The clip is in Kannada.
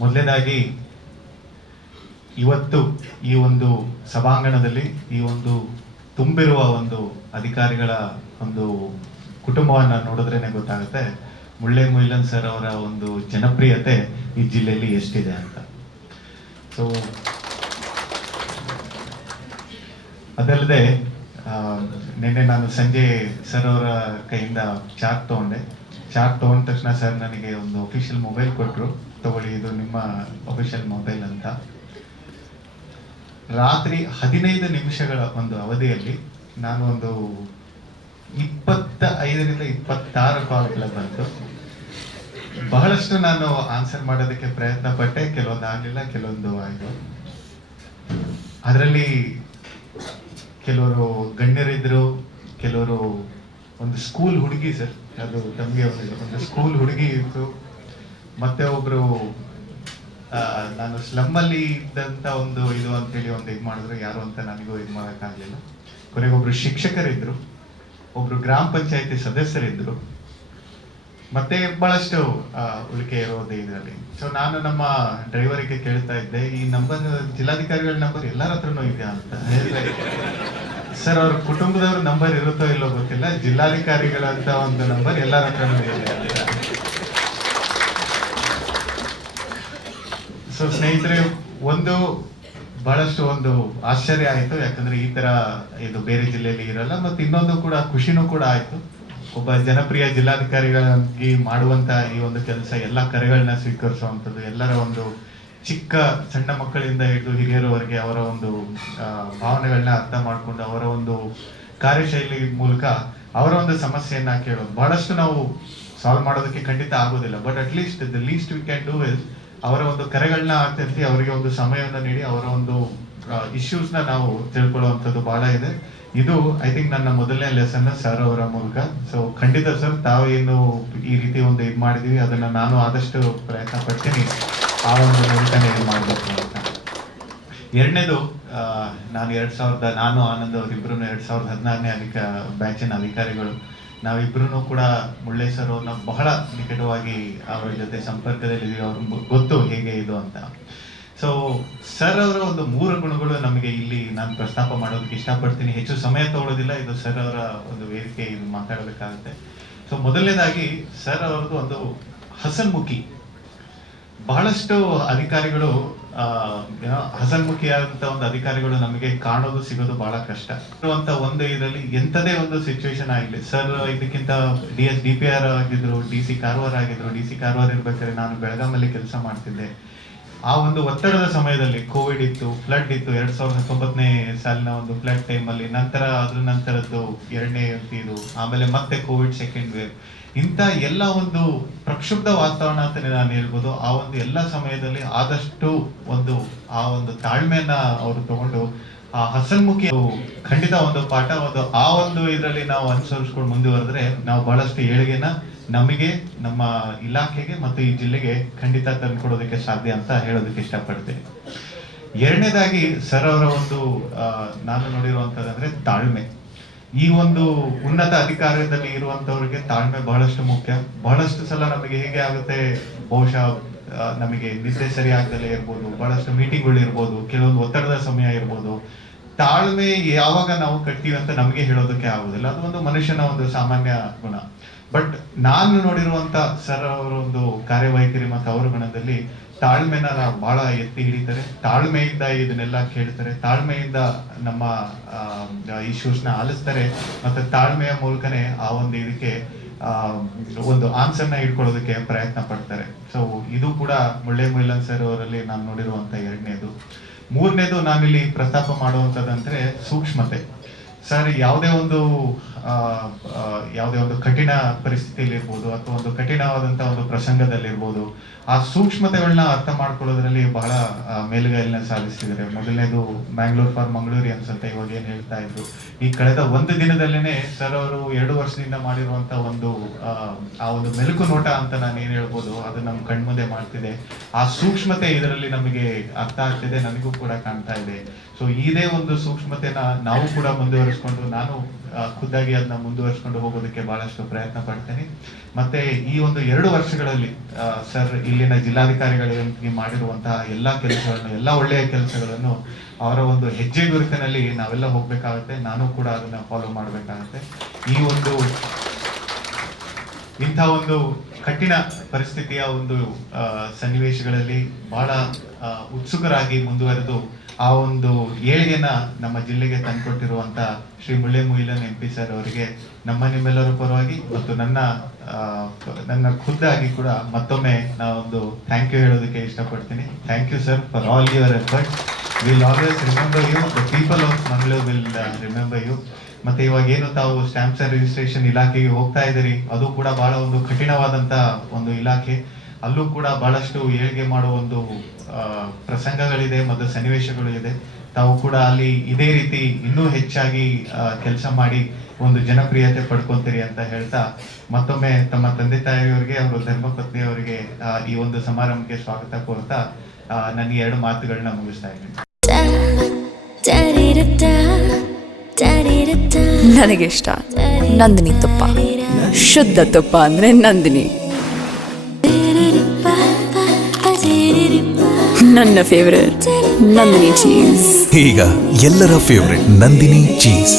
ಮೊದಲನೇದಾಗಿ ಇವತ್ತು ಈ ಒಂದು ಸಭಾಂಗಣದಲ್ಲಿ ಈ ಒಂದು ತುಂಬಿರುವ ಒಂದು ಅಧಿಕಾರಿಗಳ ಒಂದು ಕುಟುಂಬವನ್ನ ನೋಡಿದ್ರೇನೆ ಗೊತ್ತಾಗುತ್ತೆ ಮುಳ್ಳೆ ಮೊಯ್ಲನ್ ಸರ್ ಅವರ ಒಂದು ಜನಪ್ರಿಯತೆ ಈ ಜಿಲ್ಲೆಯಲ್ಲಿ ಎಷ್ಟಿದೆ ಅಂತ. ಸೊ ಅದಲ್ಲದೆ ನಿನ್ನೆ ನಾನು ಸಂಜೆ ಸರ್ ಅವರ ಕೈಯಿಂದ ಚಾರ್ಟ್ ತಗೊಂಡ ತಕ್ಷಣ ಸರ್ ನನಗೆ ಒಂದು ಅಫಿಷಿಯಲ್ ಮೊಬೈಲ್ ಕೊಟ್ಟರು, ತಗೊಳ್ಳಿ ಇದು ನಿಮ್ಮ ಅಫಿಷಿಯಲ್ ಮೊಬೈಲ್ ಅಂತ. ರಾತ್ರಿ 15 ನಿಮಿಷಗಳ ಒಂದು ಅವಧಿಯಲ್ಲಿ ನಾನು ಒಂದು 25ರಿಂದ 26 ಕಾಲ್ಗಳ ಬಂತು. ಬಹಳಷ್ಟು ನಾನು ಆನ್ಸರ್ ಮಾಡೋದಕ್ಕೆ ಪ್ರಯತ್ನ ಪಟ್ಟೆ, ಕೆಲವೊಂದು ಆಗಲಿಲ್ಲ, ಕೆಲವೊಂದು ಆಯ್ತು. ಅದರಲ್ಲಿ ಕೆಲವರು ಗಣ್ಯರಿದ್ರು, ಕೆಲವರು ಒಂದು ಸ್ಕೂಲ್ ಹುಡುಗಿ ಸರ್, ಅದು ತಮಗೆ ಒಂದು ಸ್ಕೂಲ್ ಹುಡುಗಿ ಇತ್ತು, ಮತ್ತೆ ಒಬ್ರು ನಾನು ಸ್ಲಮ್ ಅಲ್ಲಿ ಇದ್ದಂತ ಒಂದು ಇದು ಅಂತೇಳಿ ಒಂದು ಇದು ಮಾಡಿದ್ರು, ಯಾರು ಅಂತ ನನಗೂ ಇದು ಮಾಡೋಕ್ಕಾಗಲಿಲ್ಲ. ಕೊನೆಗೆ ಒಬ್ರು ಶಿಕ್ಷಕರಿದ್ರು, ಒಬ್ರು ಗ್ರಾಮ ಪಂಚಾಯತಿ ಸದಸ್ಯರಿದ್ರು, ಮತ್ತೆ ಬಹಳಷ್ಟು ಉಳಿಕೆ ಇರೋದು ಇದರಲ್ಲಿ. ಸೊ ನಾನು ನಮ್ಮ ಡ್ರೈವರಿಗೆ ಕೇಳ್ತಾ ಇದ್ದೆ, ಈ ನಂಬರ್ ಜಿಲ್ಲಾಧಿಕಾರಿಗಳ ನಂಬರ್ ಎಲ್ಲರ ಹತ್ರನೂ ಇದೆಯಾ ಅಂತ ಹೇಳಿದ್ರೆ, ಸರ್ ಅವ್ರ ಕುಟುಂಬದವ್ರ ನಂಬರ್ ಇರುತ್ತೋ ಇಲ್ಲೋ ಗೊತ್ತಿಲ್ಲ, ಜಿಲ್ಲಾಧಿಕಾರಿಗಳಂತ ಒಂದು ನಂಬರ್ ಎಲ್ಲರ ಹತ್ರನೂ ಇದೆ ಅಂತ. ಸೊ ಸ್ನೇಹಿತರೆ, ಬಹಳಷ್ಟು ಒಂದು ಆಶ್ಚರ್ಯ ಆಯ್ತು, ಯಾಕಂದ್ರೆ ಈ ತರ ಇದು ಬೇರೆ ಜಿಲ್ಲೆಯಲ್ಲಿ ಇರಲ್ಲ. ಮತ್ತೆ ಇನ್ನೊಂದು ಕೂಡ ಖುಷಿನೂ ಕೂಡ ಆಯ್ತು, ಒಬ್ಬ ಜನಪ್ರಿಯ ಜಿಲ್ಲಾಧಿಕಾರಿಗಳಾಗಿ ಮಾಡುವಂತ ಈ ಒಂದು ಕೆಲಸ, ಎಲ್ಲ ಕರೆಗಳನ್ನ ಸ್ವೀಕರಿಸುವಂಥದ್ದು, ಎಲ್ಲರ ಒಂದು ಚಿಕ್ಕ ಸಣ್ಣ ಮಕ್ಕಳಿಂದ ಹಿಡಿದು ಹಿರಿಯರವರೆಗೆ ಅವರ ಒಂದು ಭಾವನೆಗಳನ್ನ ಅರ್ಥ ಮಾಡ್ಕೊಂಡು ಅವರ ಒಂದು ಕಾರ್ಯಶೈಲಿ ಮೂಲಕ ಅವರ ಒಂದು ಸಮಸ್ಯೆಯನ್ನ ಕೇಳೋದು. ಬಹಳಷ್ಟು ನಾವು ಸಾಲ್ವ್ ಮಾಡೋದಕ್ಕೆ ಖಂಡಿತ ಆಗೋದಿಲ್ಲ, but at least the least we can do is ಅವರ ಒಂದು ಕರೆಗಳನ್ನ ಆಗ್ತಿರ್ತಿ, ಅವರಿಗೆ ಒಂದು ಸಮಯವನ್ನು ನೀಡಿ ಅವರ ಒಂದು ಇಶ್ಯೂಸ್ ನ ನಾವು ತಿಳ್ಕೊಳ್ಳುವಂಥದ್ದು ಬಹಳ ಇದೆ. ಇದು ಐ ಥಿಂಕ್ ನನ್ನ ಮೊದಲನೇ ಲೆಸನ್ ಸರ್ ಅವರ ಮೂಲಕ. ಸೊ ಖಂಡಿತ ಸರ್, ತಾವೇನು ಈ ರೀತಿ ಒಂದು ಇದು ಮಾಡಿದೀವಿ, ಅದನ್ನ ನಾನು ಆದಷ್ಟು ಪ್ರಯತ್ನ ಪಡ್ತೀನಿ ಆ ಒಂದು ಮೂಲಕನೇ ಇದು ಮಾಡಬೇಕು ಅಂತ. ಎರಡನೇದು, ನಾನು ಆನಂದ್ ಅವರಿಬ್ರು 2016ನೇ ಬ್ಯಾಚಿನ ಅಧಿಕಾರಿಗಳು. ನಾವಿಬ್ರು ಕೂಡ ಮುಳ್ಳೆ ಸರ್ ಅವ್ರನ್ನ ಬಹಳ ನಿಕಟವಾಗಿ ಅವರ ಜೊತೆ ಸಂಪರ್ಕದಲ್ಲಿ ಅವ್ರಿಗೆ ಗೊತ್ತು ಹೇಗೆ ಇದು ಅಂತ. ಸೊ ಸರ್ ಅವರ ಒಂದು 3 ಗುಣಗಳು ನಮಗೆ ಇಲ್ಲಿ ನಾನು ಪ್ರಸ್ತಾಪ ಮಾಡೋದಕ್ಕೆ ಇಷ್ಟಪಡ್ತೀನಿ. ಹೆಚ್ಚು ಸಮಯ ತಗೊಳ್ಳೋದಿಲ್ಲ, ಇದು ಸರ್ ಅವರ ಒಂದು ವೇದಿಕೆ, ಇದು ಮಾತಾಡಬೇಕಾಗುತ್ತೆ. ಸೊ ಮೊದಲನೇದಾಗಿ ಸರ್ ಅವರದ್ದು ಒಂದು ಹಸನ್ಮುಖಿ. ಬಹಳಷ್ಟು ಅಧಿಕಾರಿಗಳು ಹಸನ್ಮುಖಿಯಾದಂತ ಒಂದು ಅಧಿಕಾರಿಗಳು ನಮಗೆ ಕಾಣೋದು ಸಿಗೋದು ಬಹಳ ಕಷ್ಟ ಇರುವಂತ ಒಂದು ಇದರಲ್ಲಿ ಎಂತದೇ ಒಂದು ಸಿಚುವೇಶನ್ ಆಗಲಿ. ಸರ್ ಇದಕ್ಕಿಂತ DPR ಆಗಿದ್ರು, DC ಕಾರವಾರ ಆಗಿದ್ರು. DC ಕಾರವಾರ ಇರ್ಬೇಕಾದ್ರೆ ನಾನು ಬೆಳಗಾಮಲ್ಲಿ ಕೆಲಸ ಮಾಡ್ತಿದ್ದೆ. ಆ ಒಂದು ಒತ್ತಡದ ಸಮಯದಲ್ಲಿ ಕೋವಿಡ್ ಇತ್ತು, ಫ್ಲಡ್ ಇತ್ತು, 2019ನೇ ಸಾಲಿನ ಒಂದು ಫ್ಲಡ್ ಟೈಮಲ್ಲಿ, ಅದ್ರ ನಂತರದ್ದು 2ನೇ ಇದು, ಆಮೇಲೆ ಮತ್ತೆ ಕೋವಿಡ್ ಸೆಕೆಂಡ್ ವೇವ್, ಇಂಥ ಎಲ್ಲ ಒಂದು ಪ್ರಕ್ಷುಬ್ಧ ವಾತಾವರಣ ಅಂತ ನಾನು ಹೇಳ್ಬೋದು. ಆ ಒಂದು ಎಲ್ಲ ಸಮಯದಲ್ಲಿ ಆದಷ್ಟು ಆ ಒಂದು ತಾಳ್ಮೆಯನ್ನ ಅವರು ತಗೊಂಡು ಆ ಹಸನ್ಮುಖಿ ಖಂಡಿತ ಒಂದು ಪಾಠ, ಆ ಒಂದು ಇದರಲ್ಲಿ ನಾವು ಅನುಸರಿಸ್ಕೊಂಡು ಮುಂದುವರೆದ್ರೆ ನಾವು ಬಹಳಷ್ಟು ಏಳಿಗೆನ ನಮಗೆ, ನಮ್ಮ ಇಲಾಖೆಗೆ ಮತ್ತು ಈ ಜಿಲ್ಲೆಗೆ ಖಂಡಿತ ತಂದುಕೊಡೋದಕ್ಕೆ ಸಾಧ್ಯ ಅಂತ ಹೇಳೋದಕ್ಕೆ ಇಷ್ಟಪಡ್ತೇನೆ. ಎರಡನೇದಾಗಿ ಸರ್ ಅವರ ಒಂದು ನಾನು ನೋಡಿರುವಂತದಂದ್ರೆ ತಾಳ್ಮೆ. ಈ ಒಂದು ಉನ್ನತ ಅಧಿಕಾರದಲ್ಲಿ ಇರುವಂತವ್ರಿಗೆ ತಾಳ್ಮೆ ಬಹಳಷ್ಟು ಮುಖ್ಯ. ಬಹಳಷ್ಟು ಸಲ ನಮಗೆ ಹೇಗೆ ಆಗುತ್ತೆ, ಬಹುಶಃ ನಮಗೆ ನಿದ್ದೆ ಸರಿ ಆಗದಲ್ಲೇ ಇರ್ಬೋದು, ಬಹಳಷ್ಟು ಮೀಟಿಂಗ್ಗಳು ಇರ್ಬೋದು, ಕೆಲವೊಂದು ಒತ್ತಡದ ಸಮಯ ಇರ್ಬೋದು. ತಾಳ್ಮೆ ಯಾವಾಗ ನಾವು ಕಟ್ತೀವಿ ಅಂತ ನಮಗೆ ಹೇಳೋದಕ್ಕೆ ಆಗುದಿಲ್ಲ, ಅದು ಒಂದು ಮನುಷ್ಯನ ಒಂದು ಸಾಮಾನ್ಯ ಗುಣ. ಬಟ್ ನಾನು ನೋಡಿರುವಂತ ಸರ್ ಅವರ ಒಂದು ಕಾರ್ಯವೈಖರಿ ಮತ್ತು ಅವರ ಗುಣದಲ್ಲಿ ತಾಳ್ಮೆನ ಬಹಳ ಎತ್ತಿ ಹಿಡಿತಾರೆ. ತಾಳ್ಮೆಯಿಂದ ಇದನ್ನೆಲ್ಲ ಕೇಳ್ತಾರೆ, ತಾಳ್ಮೆಯಿಂದ ನಮ್ಮ ಇಶ್ಯೂಸ್ನ ಆಲಿಸ್ತಾರೆ, ಮತ್ತೆ ತಾಳ್ಮೆಯ ಮೂಲಕನೇ ಆ ಒಂದು ಇದಕ್ಕೆ ಒಂದು ಆನ್ಸರ್ನ ಇಟ್ಕೊಳ್ಳೋದಕ್ಕೆ ಪ್ರಯತ್ನ ಪಡ್ತಾರೆ. ಸೊ ಇದು ಕೂಡ ಮುಳ್ಳೆ ಮೊಯ್ಲನ್ ಸರ್ ಅವರಲ್ಲಿ ನಾನು ನೋಡಿರುವಂತ ಎರಡನೇದು. ಮೂರನೇದು ನಾನಿಲ್ಲಿ ಪ್ರಸ್ತಾಪ ಮಾಡುವಂತದಂದ್ರೆ ಸೂಕ್ಷ್ಮತೆ. ಸರ್ ಯಾವುದೇ ಒಂದು ಕಠಿಣ ಪರಿಸ್ಥಿತಿಯಲ್ಲಿ ಇರ್ಬೋದು, ಅಥವಾ ಒಂದು ಕಠಿಣವಾದಂತ ಒಂದು ಪ್ರಸಂಗದಲ್ಲಿರ್ಬೋದು, ಆ ಸೂಕ್ಷ್ಮತೆಗಳನ್ನ ಅರ್ಥ ಮಾಡ್ಕೊಳ್ಳೋದ್ರಲ್ಲಿ ಬಹಳ ಮೇಲುಗೈಯನ್ನ ಸಾಧಿಸಿದ್ದಾರೆ. ಮೊದಲನೇದು ಮ್ಯಾಂಗ್ಳೂರ್ ಫಾರ್ ಮಂಗಳೂರಿಯನ್ಸ್ ಅಂತ ಇವಾಗ ಏನ್ ಹೇಳ್ತಾ ಇದ್ರು, ಈ ಕಳೆದ ಒಂದು ದಿನದಲ್ಲೇನೆ ಸರ್ ಅವರು 2 ವರ್ಷದಿಂದ ಮಾಡಿರುವಂತ ಆ ಒಂದು ಮೆಲುಕು ನೋಟ ಅಂತ ನಾನು ಏನ್ ಹೇಳ್ಬೋದು, ಅದು ನಮ್ ಕಣ್ಮುಂದೆ ಮಾಡ್ತಿದೆ. ಆ ಸೂಕ್ಷ್ಮತೆ ಇದರಲ್ಲಿ ನಮಗೆ ಅರ್ಥ ಆಗ್ತಿದೆ, ನನಗೂ ಕೂಡ ಕಾಣ್ತಾ ಇದೆ. ಸೊ ಇದೇ ಒಂದು ಸೂಕ್ಷ್ಮತೆನ ನಾವು ಕೂಡ ಮುಂದುವರಿಸ್ಕೊಂಡು, ನಾನು ಖುದ್ದಾಗಿ ಅದನ್ನ ಮುಂದುವರಿಸ್ಕೊಂಡು ಹೋಗೋದಕ್ಕೆ ಬಹಳಷ್ಟು ಪ್ರಯತ್ನ ಪಡ್ತೇನೆ. ಮತ್ತೆ ಈ ಒಂದು 2 ವರ್ಷಗಳಲ್ಲಿ ಸರ್ ಇಲ್ಲಿನ ಜಿಲ್ಲಾಧಿಕಾರಿಗಳಿಗೆ ಮಾಡಿರುವಂತಹ ಎಲ್ಲಾ ಕೆಲಸಗಳನ್ನು, ಎಲ್ಲ ಒಳ್ಳೆಯ ಕೆಲಸಗಳನ್ನು ಅವರ ಒಂದು ಹೆಜ್ಜೆ ಗುರುತಿನಲ್ಲಿ ನಾವೆಲ್ಲ ಹೋಗ್ಬೇಕಾಗತ್ತೆ. ನಾನು ಕೂಡ ಅದನ್ನ ಫಾಲೋ ಮಾಡ್ಬೇಕಾಗತ್ತೆ. ಈ ಒಂದು ಇಂಥ ಒಂದು ಕಠಿಣ ಪರಿಸ್ಥಿತಿಯ ಒಂದು ಸನ್ನಿವೇಶಗಳಲ್ಲಿ ಬಹಳ ಉತ್ಸುಕರಾಗಿ ಮುಂದುವರೆದು ಆ ಒಂದು ಏಳಿಗೆನ ನಮ್ಮ ಜಿಲ್ಲೆಗೆ ತಂದುಕೊಟ್ಟಿರುವಂತ ಶ್ರೀ ಮುಳ್ಳೆ ಮುಯಿಲನ್ MP ಸರ್ ಅವರಿಗೆ ನಿಮ್ಮೆಲ್ಲರ ಪರವಾಗಿ ಮತ್ತು ನನ್ನ ಖುದ್ದಾಗಿ ಕೂಡ ಮತ್ತೊಮ್ಮೆ ನಾವೊಂದು ಥ್ಯಾಂಕ್ ಯು ಹೇಳೋದಕ್ಕೆ ಇಷ್ಟಪಡ್ತೀನಿ. Thank you sir for all your efforts. Will always remember you. The people of Mangaluru will remember you. ಮತ್ತೆ ಇವಾಗ ಏನು ತಾವು ಸ್ಟ್ಯಾಂಪ್ಸ್ ಅಂಡ್ ರಿಜಿಸ್ಟ್ರೇಷನ್ ಇಲಾಖೆಗೆ ಹೋಗ್ತಾ ಇದ್ದೀರಿ, ಅದು ಕೂಡ ಬಹಳ ಒಂದು ಕಠಿಣವಾದಂತ ಒಂದು ಇಲಾಖೆ. ಅಲ್ಲೂ ಕೂಡ ಬಹಳಷ್ಟು ಏಳಿಗೆ ಮಾಡುವ ಒಂದು ಪ್ರಸಂಗಗಳಿದೆ ಮತ್ತು ಸನ್ನಿವೇಶಗಳು ಇದೆ. ತಾವು ಕೂಡ ಅಲ್ಲಿ ಇದೇ ರೀತಿ ಇನ್ನೂ ಹೆಚ್ಚಾಗಿ ಕೆಲಸ ಮಾಡಿ ಒಂದು ಜನಪ್ರಿಯತೆ ಪಡ್ಕೊಂತೀರಿ ಅಂತ ಹೇಳ್ತಾ ಮತ್ತೊಮ್ಮೆ ತಮ್ಮ ತಂದೆ ತಾಯಿಯವರಿಗೆ, ಅವರು ಧರ್ಮಪತ್ನಿಯವರಿಗೆ ಈ ಒಂದು ಸಮಾರಂಭಕ್ಕೆ ಸ್ವಾಗತ ಕೋರ್ತಾ ನನ್ನ 2 ಮಾತುಗಳನ್ನ ಮುಗಿಸ್ತಾ ಇದ್ದೀನಿ. ನನಗಿಷ್ಟ ನಂದಿನಿ ತುಪ್ಪ, ಶುದ್ಧ ತುಪ್ಪ ಅಂದ್ರೆ ನಂದಿನಿ. ನನ್ನ ಫೇವರೇಟ್ ನಂದಿನಿ ಚೀಸ್. ಈಗ ಎಲ್ಲರ ಫೇವರೇಟ್ ನಂದಿನಿ ಚೀಸ್.